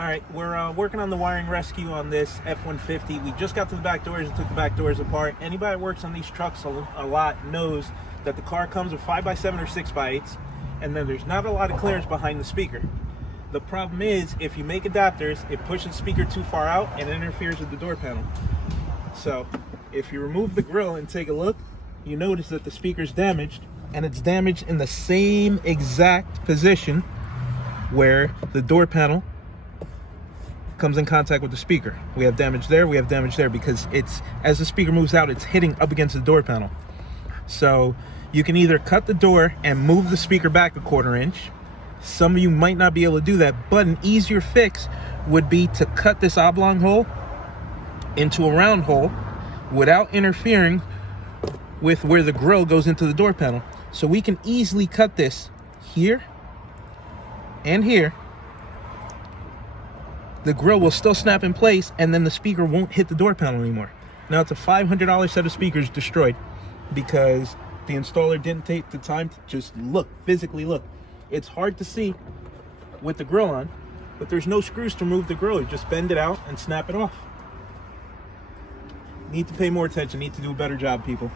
All right, we're working on the wiring rescue on this F-150. We just got to the back doors and took the back doors apart. Anybody that works on these trucks a lot knows that the car comes with 5x7 or 6x8s, and then there's not a lot of clearance behind the speaker. The problem is, if you make adapters, it pushes the speaker too far out and interferes with the door panel. So, if you remove the grill and take a look, you notice that the speaker's damaged, and it's damaged in the same exact position where the door panel comes in contact with the speaker. We have damage there, we have damage there, because it's, as the speaker moves out, it's hitting up against the door panel. So you can either cut the door and move the speaker back a 1/4 inch. Some of you might not be able to do that, but an easier fix would be to cut this oblong hole into a round hole without interfering with where the grill goes into the door panel. So we can easily cut this here and here. The grill will still snap in place, and then the speaker won't hit the door panel anymore. Now, it's a $500 set of speakers destroyed because the installer didn't take the time to just look, physically look. It's hard to see with the grill on, but there's no screws to remove the grill. You just bend it out and snap it off. Need to pay more attention, need to do a better job, people.